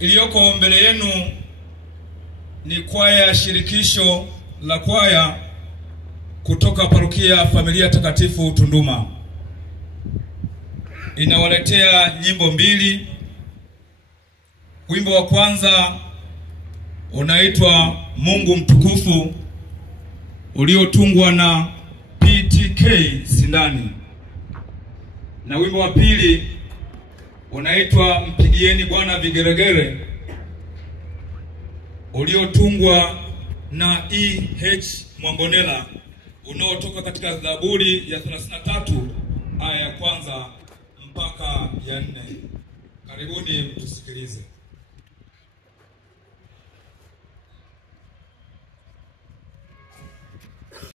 iliyoko mbele yenu ni kwaya ya shirikisho la kwaya kutoka parokia Familia Takatifu Tunduma. Inawaletea nyimbo mbili. Wimbo wa kwanza unaitwa Mungu Mtukufu, uliotungwa na PTK Sindani, na wimbo wa pili unaitwa Mpigieni Bwana Vigeregere, uliotungwa na EH Mwambonela, unaotoka katika Zaburi ya 33 aya ya kwanza mpaka ya 4. Karibuni tusikilize.